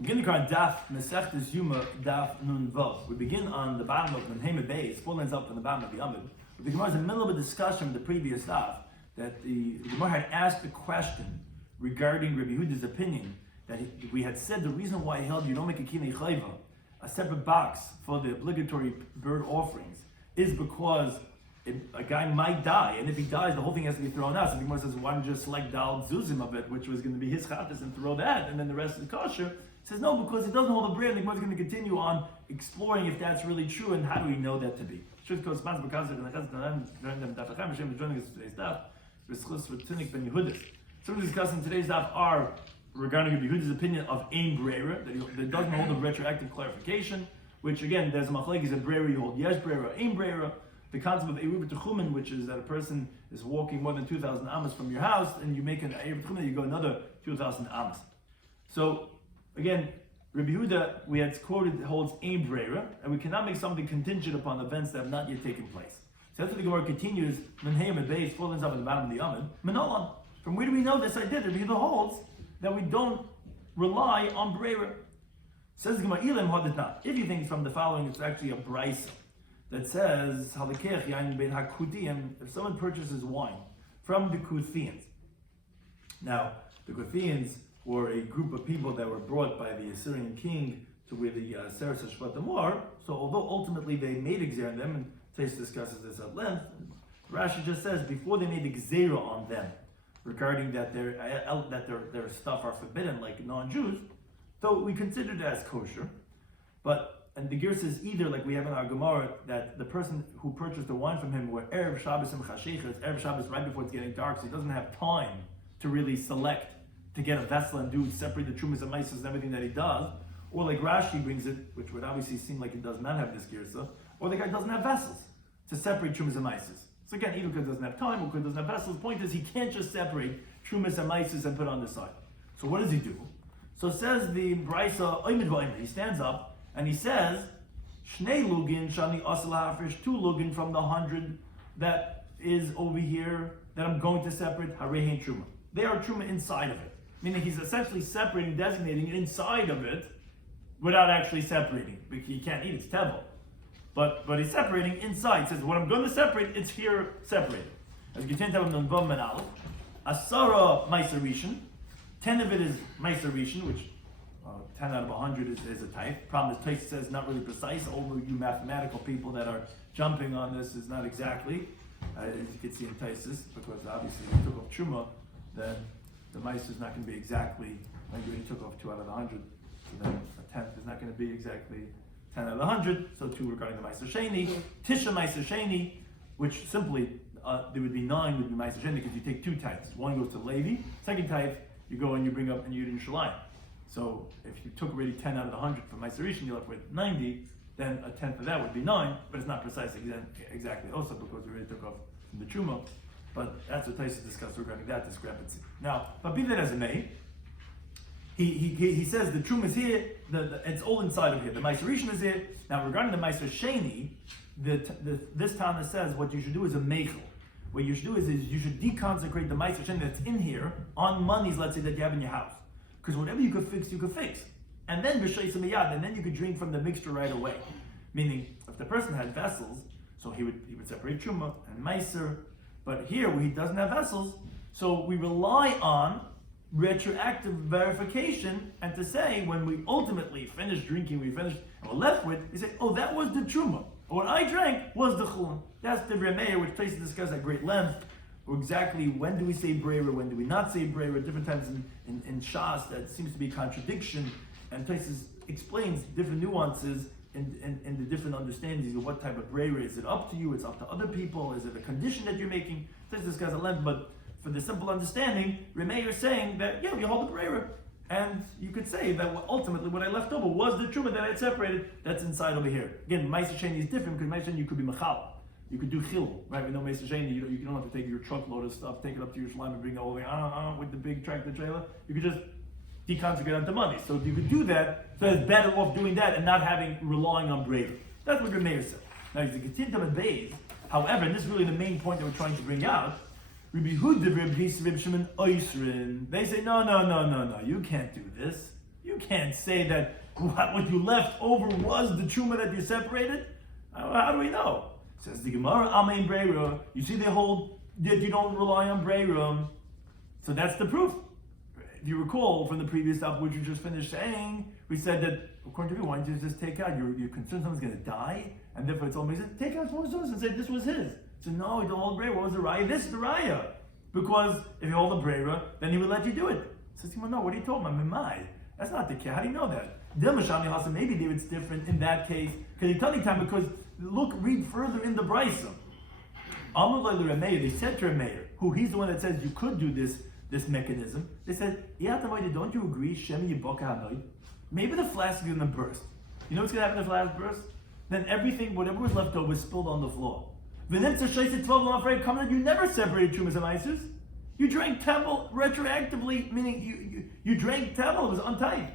We begin on Daf Mesech Yoma Daf Nun Vav. We begin on the bottom of Menhema Beis, 4 lines up from the bottom of the Amud. The Gemara is in the middle of a discussion of the previous Daf that the Gemara had asked a question regarding Rabbi Yehuda's opinion that we had said the reason why he held you don't make a kinei chayva, a separate box for the obligatory bird offerings, is because a guy might die, and if he dies, the whole thing has to be thrown out. So the Gemara says, why don't you just select Dal Zuzim of it, which was going to be his chatas, and throw that, and then the rest is kosher? He says, no, because it doesn't hold a bread, and the Gemara is going to continue on exploring if that's really true, and how do we know that to be? Some of the discussions in today's daf are regarding Rabbi Yehuda's opinion of ein breira, that doesn't hold a retroactive clarification, which again, there's a machlek is a breira, you hold yesh breira, ein breira. The concept of Eruv Techumen, which is that a person is walking more than 2,000 amas from your house, and you make an Eruv Techumen, you go another 2,000 amas. So, again, Rabbi Yehuda, we had quoted, holds ein breira, and we cannot make something contingent upon events that have not yet taken place. So that's what the Gemara continues, Menheyim at base, 4 lines up at the bottom of the Amud. Menolan. From where do we know this idea? Rabbi Yehuda holds that we don't rely on breira. Says the Gemara, Ilim haditna. If you think from the following, it's actually a brisa that says, if someone purchases wine from the Kuthians. Now, the Kuthians were a group of people that were brought by the Assyrian king to where the Seres HaShvatim were. So although ultimately they made Gzeira on them, and Tais discusses this at length, Rashi just says, before they made Gzeira on them, regarding that their stuff are forbidden like non-Jews, so we considered it as kosher, and the Ger says either, like we have in our Gemara, that the person who purchased the wine from him were Erev Shabbos and Chashechah, Erev Shabbos right before it's getting dark, so he doesn't have time to really select, to get a vessel and separate the Trumas and Mises and everything that he does, or like Rashi brings it, which would obviously seem like it does not have this Girsa, or the guy doesn't have vessels to separate Trumas and Mises. So again, either because he doesn't have time or because he doesn't have vessels, the point is he can't just separate Trumas and Mises and put it on the side. So what does he do? So it says the Brisa, he stands up, and he says, Shnei lugin shani asal hafresh, 2 lugin from the 100 that is over here that I'm going to separate harehin truma. They are truma inside of it, meaning he's essentially separating, designating inside of it, without actually separating. Because he can't eat, it's tevel, but he's separating inside. He says, what I'm going to separate, it's here separated. As you can tell in the Vav Menal, Asara Meiser Rishon, 10 of it is Meiser Rishon, which 10 out of 100 is a type. Problem is, Tais says not really precise. All of you mathematical people that are jumping on this is not exactly, as you can see in Taisis, because obviously if you took off Truma, then the mice is not going to be exactly, like you took off 2 out of 100, so then a tenth is not going to be exactly 10 out of 100, so 2 regarding the Meiser Sheni. Tisha Meiser Sheni, which simply, there would be 9 would be Meiser Sheni, because you take 2 types. One goes to Levi, second type, you go and you bring up and you in Shalayim. So if you took already 10 out of the 100 from Meiser Rishon, you're left with 90, then a tenth of that would be 9, but it's not precise exactly also because we already took off from the Truma. But that's what Taisa discussed regarding that discrepancy. Now, but be that as it may, he says the Truma is here, it's all inside of here. The Meiser Rishon is here. Now regarding the Meiser Sheni, this Tana says what you should do is a meichel. What you should do is you should deconsecrate the Meiser Sheni that's in here on monies, let's say, that you have in your house. Because whatever you could fix, you could fix. And then b'shei samiyad, and then you could drink from the mixture right away. Meaning, if the person had vessels, so he would separate truma and meiser. But here, where he doesn't have vessels, so we rely on retroactive verification, and to say when we ultimately finish drinking, and we're left with, you say, oh, that was the truma. Or what I drank was the chulin. That's the Remeir, which places discuss at great length. Or exactly when do we say breira, when do we not say breira, different times in Shas that seems to be a contradiction, and places explains different nuances in the different understandings of what type of breira. Is it up to you, it's up to other people, is it a condition that you're making? This guy's a length, but for the simple understanding, Remeir is saying that, you hold the breira, and you could say that ultimately what I left over was the truma that I had separated, that's inside over here. Again, Meiser Sheni is different, because Meiser Sheni you could be machal. You could do chil, right? We know Meiser Sheni, you don't have to take your truckload of stuff, take it up to your slime and bring it all the way with the big tractor trailer. You could just deconsecrate onto money. So if you could do that, so it's better off doing that and not relying on bravery. That's what Remeir said. Now, as you continue to base, however, and this is really the main point that we're trying to bring out, Rabbi Yehuda, Rabbi Shimon, Oisrin, they say, no, you can't do this. You can't say that what you left over was the truma that you separated. How do we know? Says the Gemara, Amein Breira. You see, they hold that you don't rely on Breira. So that's the proof. If you recall from the previous stuff, which we just finished saying, we said that according to me, why don't you just take out? You're concerned someone's going to die, and therefore it's always take out one source and say this was his. So no, you don't hold Breira. What was the raya? This is the raya. Because if you hold the Breira, then he would let you do it. Says, no, what are you talking about? That's not the case. How do you know that? Maybe it's different in that case. Because look, read further in the Brisa. They said to Rameir, who he's the one that says you could do this mechanism. They said, don't you agree? Maybe the flask is going to burst. You know what's going to happen if the flask bursts? Then everything, whatever was left over, was spilled on the floor. You never separated Chumas and Isis. You drank Tevel retroactively, meaning you drank Tevel, it was untied.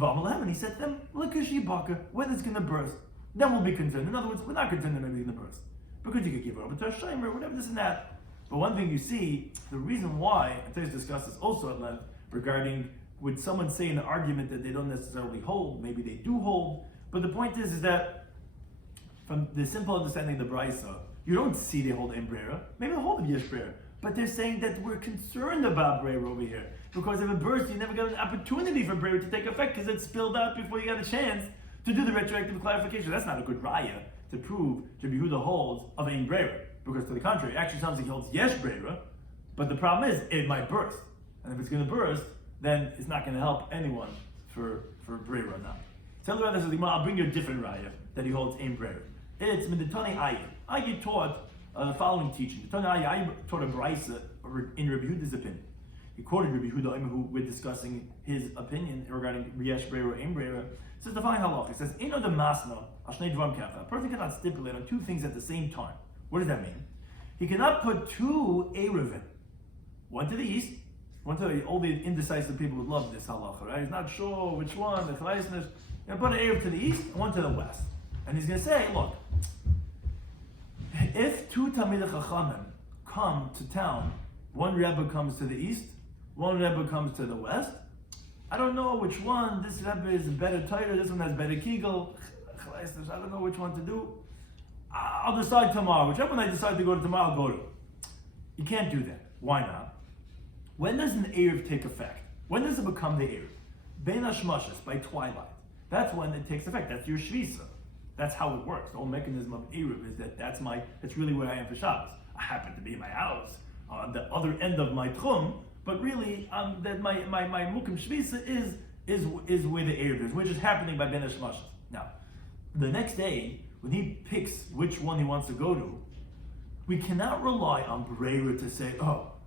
And he said to them, look at Shibaka, when it's going to burst, then we'll be concerned. In other words, we're not concerned that everything's going to burst. Because you could give it over to a shiur, whatever, this and that. But one thing you see, the reason why, and today's discussed this also at length, regarding would someone say in an argument that they don't necessarily hold, maybe they do hold, but the point is that from the simple understanding of the Brisa, you don't see they hold in Breira, maybe they hold of Yesh Breira, but they're saying that we're concerned about Breira over here, because if it bursts, you never got an opportunity for Breira to take effect, because it spilled out before you got a chance to do the retroactive clarification. That's not a good raya to prove Rabbi Yehuda holds of Ein Breira, because to the contrary, it actually sounds like he holds Yesh Breira, but the problem is, it might burst. And if it's going to burst, then it's not going to help anyone for Breira now. Tell the says, I'll bring you a different raya that he holds Ein Breira. It's Meditani Ayin. Ayin taught the following teaching. Ayin taught a brisa in Rabbi Yehuda's opinion. He quoted Rabbi Yehuda, who we're discussing his opinion regarding Yesh Breira, Ein Breira. It says the following halach. It says, Eno de masna, ashnei dvam kacha. A person cannot stipulate on two things at the same time. What does that mean? He cannot put two Erevin, one to the east, one to all the indecisive people would love this halacha, right? He's not sure which one, the chalaisness. He's going to put an Erev to the east and one to the west. And he's going to say, look, if two Talmidei Chachamim come to town, one Rebbe comes to the east, one Rebbe comes to the west, I don't know which one, this Rebbe is better tighter, this one has better kegel, I don't know which one to do. I'll decide tomorrow. Whichever one I decide to go to tomorrow, I'll go to. You can't do that. Why not? When does an Erev take effect? When does it become the Erev? Bein HaShmashas, by twilight. That's when it takes effect. That's your Shvisa. That's how it works. The whole mechanism of Erev is that's really where I am for Shabbos. I happen to be in my house, on the other end of my Tchum, but really, that my Mukim Shvisa is where the Erev is, which is happening by Bein HaShmashas. Now, the next day, when he picks which one he wants to go to, we cannot rely on Breira to say,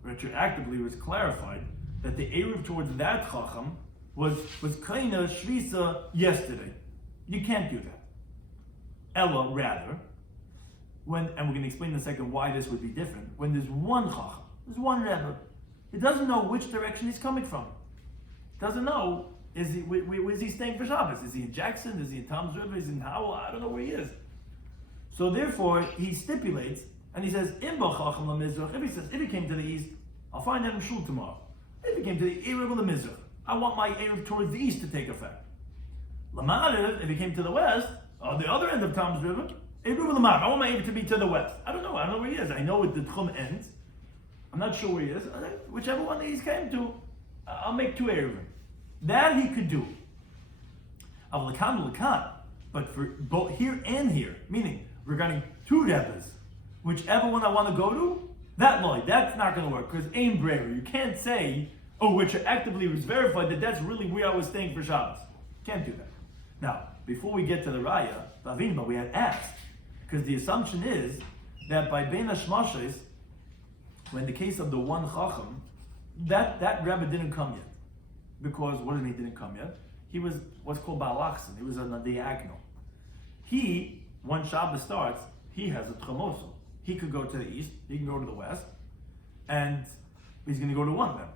retroactively it was clarified that the Erev towards that Chacham was Kaina Shvisa yesterday. You can't do that. Ella, rather, and we're going to explain in a second why this would be different, when there's one Chacham, there's one Rebbe, he doesn't know which direction he's coming from. Doesn't know, where's he staying for Shabbos? Is he in Jackson? Is he in Tom's River? Is he in Howell? I don't know where he is. So therefore, he stipulates, and he says, if he came to the east, I'll find him in Shul tomorrow. If he came to the Erev or the Mizrach, I want my Erev towards the east to take effect. Lamarev, if he came to the west, on the other end of Tom's River, Erev Lamarev, I want my Erev to be to the west. I don't know where he is. I know where the Tchum ends. I'm not sure where he is. Whichever one he came to, I'll make two Erev. That he could do. But for both here and here, meaning regarding two Rebbes, whichever one I want to go to, that's not going to work, because Ein Breira. You can't say, which actively was verified that that's really where I was staying for Shabbos. Can't do that. Now, before we get to the Raya, but we had asked, because the assumption is that by Bein HaShmashas, when the case of the one Chacham, that Rebbe didn't come yet. Because, what does it mean he didn't come yet? He was what's called Ba'alachsin. He was on a diagonal. When Shabbos starts, he has a Tchamoso. He could go to the east, he can go to the west, and he's going to go to one of them.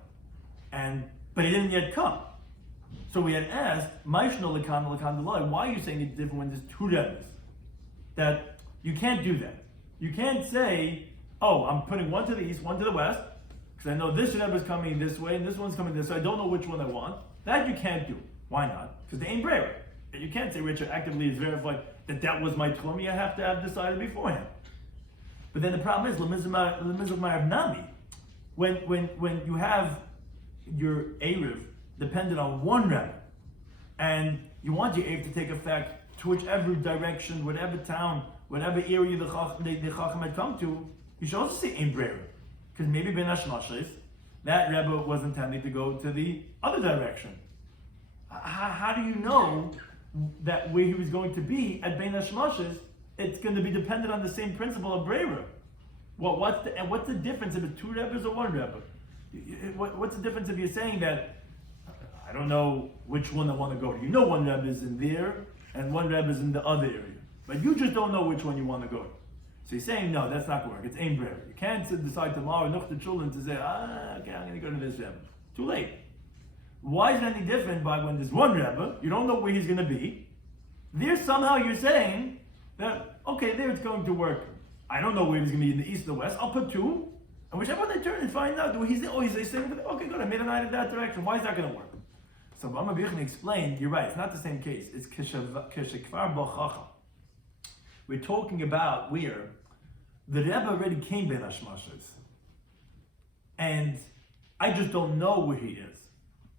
But he didn't yet come. So we had asked, why are you saying it's different when there's two Rebbes? That you can't do that. You can't say, I'm putting one to the east, one to the west, because I know this Rebbe is coming this way, and this one's coming this way, I don't know which one I want. That you can't do. Why not? Because they ain't brera. And you can't say retroactively is verified that was my tchum. You have to have decided beforehand. But then the problem is nami. When you have your erev dependent on one Rebbe, and you want your erev to take effect to whichever direction, whatever town, whatever area the Chacham had come to, you should also say ein brera. Because maybe ben hashmashis, that Rebbe was intending to go to the other direction. How do you know that where he was going to be at ben hashmashis, it's going to be dependent on the same principle of brera? Well, what's the difference if it's two Rebbes or one Rebbe? What's the difference if you're saying that, I don't know which one I want to go to. You know one Rebbe is in there, and one Rebbe is in the other area. But you just don't know which one you want to go to. So you're saying, no, that's not going to work. It's ein brera. You can't decide tomorrow, enough the children to say, okay, I'm going to go to this Rebbe. Too late. Why is it any different by when there's one Rebbe, you don't know where he's going to be. There somehow you're saying that, okay, there it's going to work. I don't know where he's going to be in the east or the west. I'll put two. And whichever one they turn and find out, he's saying, okay, good, I made a night in that direction. Why is that going to work? So Rabbi Shloimy explained, you're right, it's not the same case. It's keshekvar bochacha. We're talking about where the Rebbe already came ben hashmashos, and I just don't know where he is.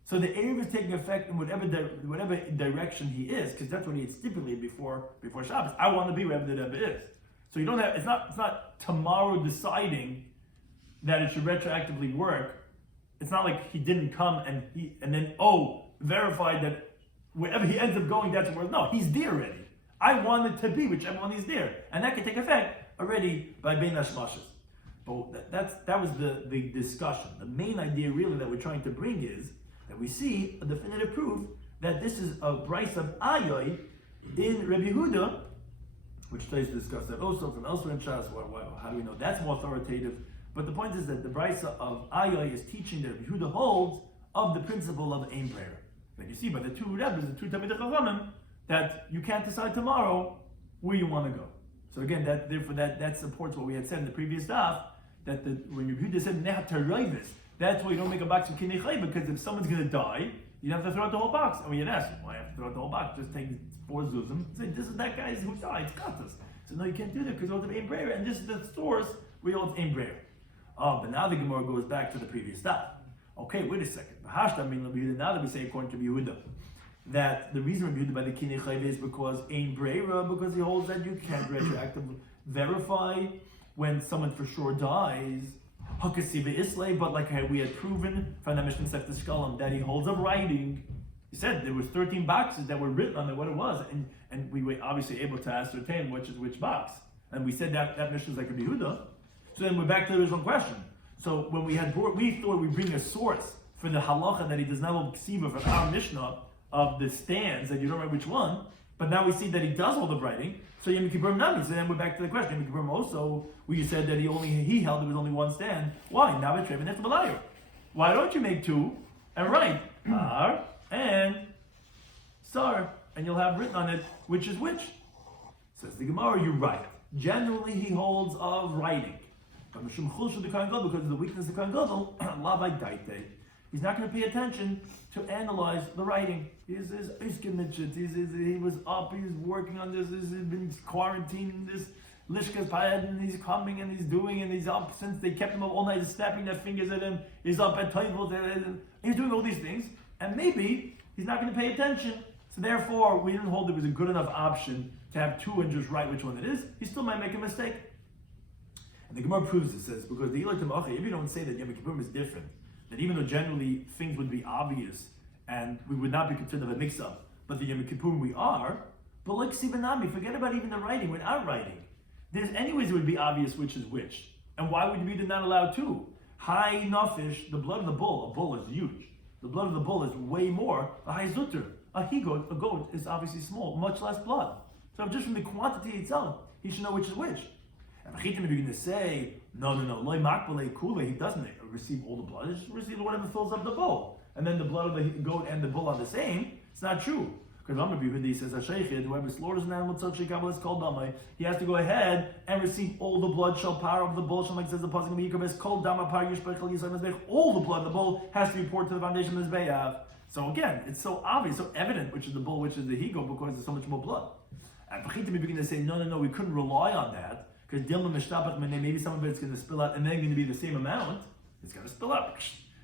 So the erev is taking effect in whatever direction he is, because that's what he had stipulated before Shabbos. I want to be wherever the Rebbe is. So you don't have. It's not tomorrow deciding that it should retroactively work. It's not like he didn't come and then verified that wherever he ends up going, that's where. No, he's there already. I wanted to be whichever one he's there, and that can take effect already by bein hashmashos. But that was the discussion. The main idea really that we're trying to bring is that we see a definitive proof that this is a brisa of ayoy in Rabbi Yehuda, which tries to discuss that also from elsewhere in Shas. How do we know that's more authoritative? But the point is that the brisa of ayoy is teaching that Rabbi Yehuda holds of the principle of ein brera. That you see by the two Rebbes, the two Talmidei Chachamim, that you can't decide tomorrow where you want to go. So again, that supports what we had said in the previous daf, that when Rabbi Yehuda said nehat tarayvis, that's why you don't make a box of kinei chay, because if someone's going to die, you have to throw out the whole box. And we had asked, why have to throw out the whole box? Just take 4 zuzim and say, this is that guy's who died, it's katas. So no, you can't do that because it's ein brera, and this is the source where you hold ein brera. But now the Gemara goes back to the previous daf. Okay, wait a second. Now that we say according to Yehuda, that the reason Rabbi Yehuda by the kinei chay is because ein brera, because he holds that you can't retroactively verify when someone for sure dies. Hakasiba Islay, but like we had proven from the Mishnah Masechta Shkalim that he holds a writing. He said there was 13 boxes that were written on what it was, and we were obviously able to ascertain which is which box. And we said that Mishnah is like Rabbi Yehuda. So then we're back to the original question. So when we thought we'd bring a source for the halacha that he does not hold ksiva from our Mishnah of the stands that you don't know which one, but now we see that he does hold the writing. So Yom Kippur Nami. So then we're back to the question. Yom Kippur also, where you said that he held there was only one stand. Why? Now it's Trevin Malayo. Why don't you make 2 and write Ar and Sar, and you'll have written on it which is which? Says the Gemara, you're right. Generally he holds of writing. But because of the weakness of the Kohen Gadol, he's not going to pay attention to analyze the writing. He was up, he's working on this, he's been quarantining this Lishka's payad, and he's coming and he's doing, and he's up since they kept him up all night, he's snapping their fingers at him, he's up at tables, he's doing all these things, and maybe he's not going to pay attention. So therefore, we didn't hold it was a good enough option to have 2 and just write which one it is. He still might make a mistake. And the Gemara proves it, says, because the Ilah Tamacha, if you don't say that Yom Kippur is different, that even though generally things would be obvious and we would not be considered a mix-up, but the Yom Kippur we are, but like Sibanami, forget about even the writing, without writing. There's anyways it would be obvious which is which. And why would we not allow 2? High nafish, the blood of the bull, a bull is huge. The blood of the bull is way more. A high zutter, a he-goat, a goat is obviously small, much less blood. So just from the quantity itself, he should know which is which. And Achitim, if you're going to say, no, loy makbalei kule, he doesn't receive all the blood, he just receives whatever fills up the bowl. And then the blood of the goat and the bull are the same. It's not true. Because Amar Bihudi says, whoever slaughters an animal, is called damai. He has to go ahead and receive all the blood, shall power of the bull, like says the pasuk in the Yikabes, called dama par yishbechel yisrael mezbech. All the blood of the bull has to be poured to the foundation of the Mizbeach. So again, it's so obvious, so evident which is the bull, which is the he-goat, because there's so much more blood. And Pachita may begin to say, no, we couldn't rely on that, because maybe some of it's going to spill out, and then going to be the same amount. It's going to spill out,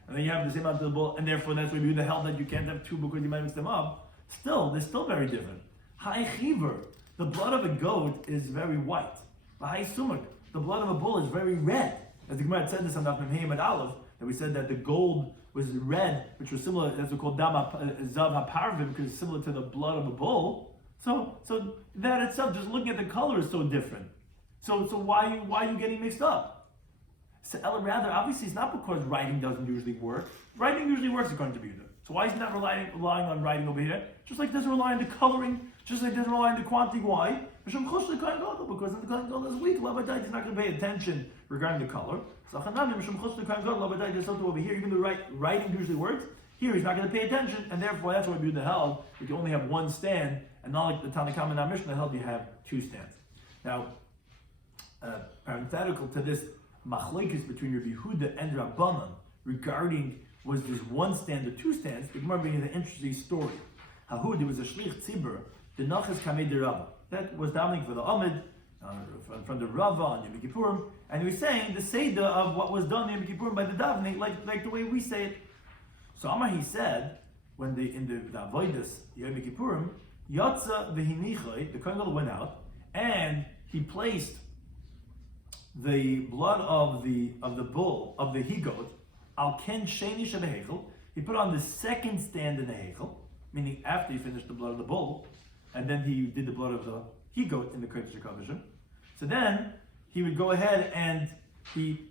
and then you have the same amount of the bull, and therefore that's why you the hell that you can't have two because you might mix them up. Still, they're still very different. High chiver, the blood of a goat is very white. The high sumach, the blood of a bull is very red. As the Gemara said this on Daf Yomi and Aleph, that we said that the gold was red, which was similar, that's what we call zav haparvim, because it's similar to the blood of a bull. So that itself, just looking at the color, is so different. So why are you getting mixed up? So rather, obviously, it's not because writing doesn't usually work. Writing usually works according to Yehuda. So why is he not relying on writing over here? Just like it doesn't rely on the coloring, just like it doesn't rely on the quantity. Why? Because in the Kohen Gadol is weak. Labadai is not going to pay attention regarding the color. So over here, even though writing usually works, here he's not going to pay attention, and therefore that's why we do the held. You can only have one stand, and not like the Tanakhama and our Mishnah held, you have two stands. Now, parenthetical to this machlekes between Rabbi Yehuda and Rabbanan regarding was there one stand or two stands, the Gemara brings an interesting story. Hahu, there was a shlich tzibur, the nachas kamei de Rava. That was davening for the Amid, from the Rava on Yom Kippurim, and he was saying the Seder of what was done in Yom Kippurim by the davening, like the way we say it. So Amar, he said, when in the Avodas Yom Kippurim, Yatza v'hinichai, the Kohen Gadol went out, and he placed the blood of the bull, of the he-goat, al ken sheni shebehechel, he put on the second stand in the hechel, meaning after he finished the blood of the bull, and then he did the blood of the he-goat in the Kodesh HaKodashim. So then he would go ahead and he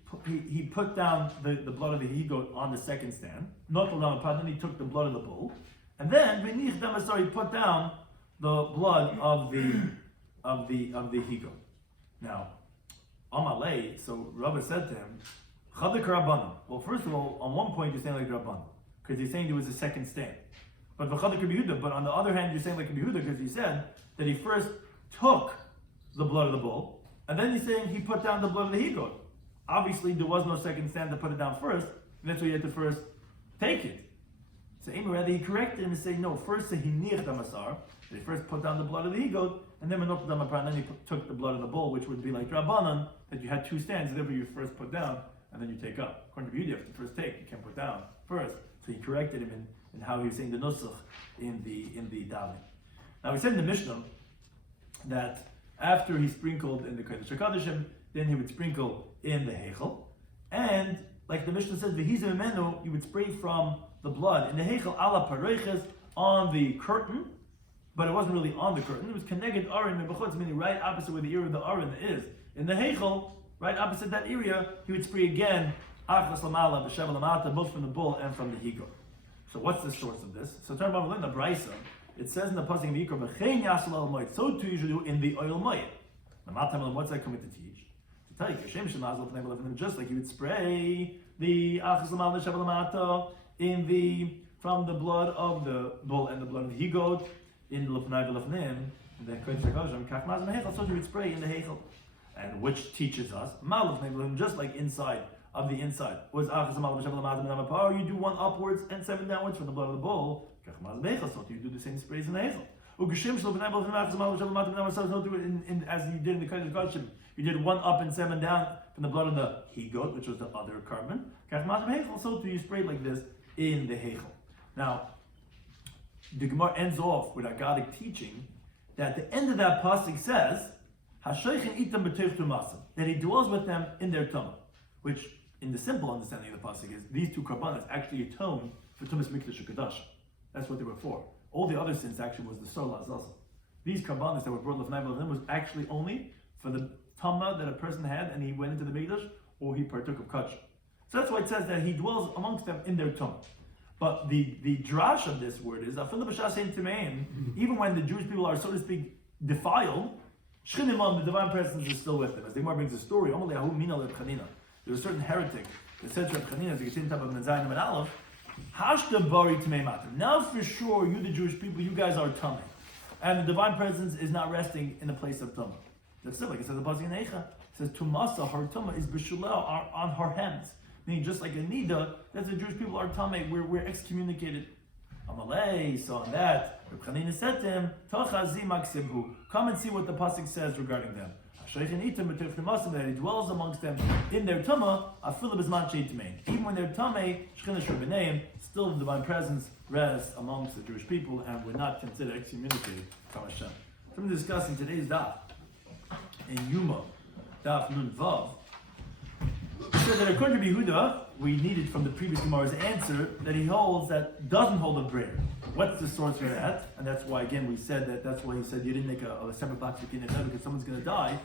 put down the blood of the he-goat on the second stand, not the lamapad, then he took the blood of the bull, and then he put down the blood of the he-goat. Now, Amalei, so Rabbi said to him, Chadik Rabbanan. Well, first of all, on one point you're saying like Rabbanan, because he's saying there was a second stand. But on the other hand, you're saying like Rabbi Yehuda, because he said that he first took the blood of the bull, and then he's saying he put down the blood of the he-goat. Obviously, there was no second stand to put it down first, and that's why he had to first take it. So rather he corrected him and said, no, first he niach damasar, that he first put down the blood of the he-goat, and then then he took the blood of the bull, which would be like Rabbanan, that you had two stands, therefore you first put down, and then you take up. According to Yehuda, you have to first take, you can't put down first. So he corrected him in how he was saying the nusach in the davening. Now we said in the Mishnah that after he sprinkled in the Kodesh HaKodashim, then he would sprinkle in the Heichel, and like the Mishnah says, v'hizim menu, you would spray from the blood in the Heichel ala pareiches on the curtain, but it wasn't really on the curtain. It was connected arin mebachutz, meaning right opposite where the ear of the arin is. In the Heichel, right opposite that area, he would spray again achlas lamala b'shevel lamata, both from the bull and from the he-goat. So what's the source of this? So turn about in the Brisa, it says in the pasuk of Yikra, "V'chein yasel el moed." So too you should do in the oil moed. What's that coming to teach? To tell you, just like you would spray the achas lamal v'shevel lamata from the blood of the bull and the blood of the he-goat in lefnai v'lefnim, and then kodesh hakadashim kach maz mehechel. So you would spray in the hechel, and which teaches us just like inside of the inside was achas lamal v'shevel lamata b'nam apar. You do one upwards and seven downwards from the blood of the bull. So you do the same sprays in the Heichel. Don't do it as you did in the Kodesh HaKodashim. You did one up and seven down from the blood of the he-goat, which was the other carbon. So too you sprayed like this in the Heichel. Now, the Gemara ends off with a Gadic teaching that the end of that pasuk says, that he dwells with them in their tumah, which in the simple understanding of the pasuk is these two karbanas actually atone for Tumas Mikdash HaKadosh. That's what they were for. All the other sins actually was the Sola Zaza. These karbanos that were brought lefnai v'lefnim was actually only for the tamah that a person had and he went into the Mikdash or he partook of kachah. So that's why it says that he dwells amongst them in their tumah. But the drash of this word is even when the Jewish people are, so to speak, defiled, the divine presence is still with them. As the Gemara brings a story, there's a certain heretic that said to Reb Chanina, as you can see in Tab of Menzayin and Aleph, now for sure, you the Jewish people, you guys are tummy. And the divine presence is not resting in the place of tumah. That's it, like it says in the Pasuk in Eicha. It says, Tumasa, her tumah is b'shulel, on her hands. Meaning just like a nida, that's the Jewish people are tummy, we're excommunicated. Amalei, so on that, Reb Chanina said to him, Tochazi maksibhu, come and see what the pasuk says regarding them. That he dwells amongst them in their tumah, even when they're tamei, still the divine presence rests amongst the Jewish people and we're not considered excommunicated from Hashem. So we're discussing today's daf in Yoma, Daf Nun Vav. So that according to Yehuda, we needed from the previous Gemara's answer that he holds that doesn't hold a brayer. What's the source for that? And that's why, again, we said that's why he said you didn't make a separate box for Kineh because someone's going to die.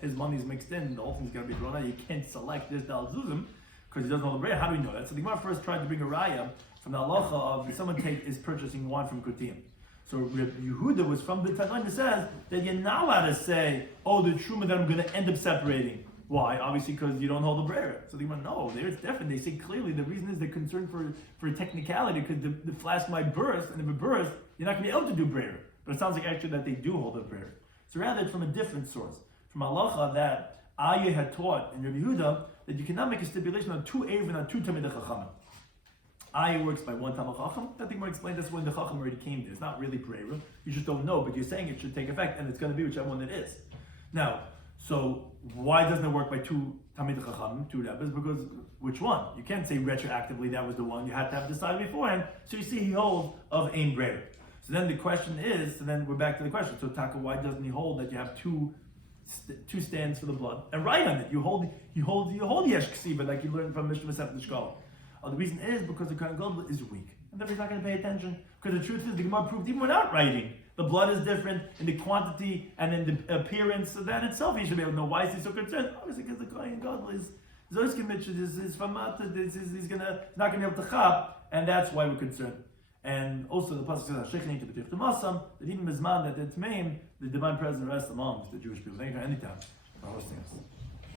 His money's mixed in, the whole thing's going to be thrown out. You can't select this Dal Zuzim because he doesn't hold a brayer. How do we know that? So the Gemara first tried to bring a raya from the halacha of if someone is purchasing wine from Kutim. So Yehuda was from the Tanakh that says that you're not allowed to say, oh, the truma that I'm going to end up separating. Why? Obviously because you don't hold the brayer. So they went, no, it's different. They say clearly the reason is they're concerned for technicality because the flask might burst, and if it bursts, you're not going to be able to do brayer. But it sounds like actually that they do hold the brayer. So rather it's from a different source. From halacha that Aryeh had taught in Rabbi Yehuda that you cannot make a stipulation on two Erev and on two Tamid Chachamim. Aryeh works by one Tamid Chacham. I think we'll explain that's when the Chacham already came there. It's not really brayer. You just don't know, but you're saying it should take effect, and it's going to be whichever one it is. Now, so why doesn't it work by two Talmidei Chachamim, two rabbis? Because which one? You can't say retroactively that was the one. You had to have decided beforehand. So you see, he holds of ein brayer. So then the question is. So then we're back to the question. So Taka, why doesn't he hold that you have two stands for the blood and write on it? You hold yesh ksiva like you learned from Mishnah Masechet Shkala. The reason is because the Kohen Gadol is weak, and therefore he's not going to pay attention. Because the truth is, the Gemara proved even without writing, the blood is different in the quantity and in the appearance. So that itself, he should be able to know. Why is he so concerned? Obviously, because the Kohen Gadol is famata. He's not going to be able to chap, and that's why we're concerned. And also the pasuk says that even Mizman that it's main, the divine presence rests amongst the Jewish people. Thank you for any time for hosting us.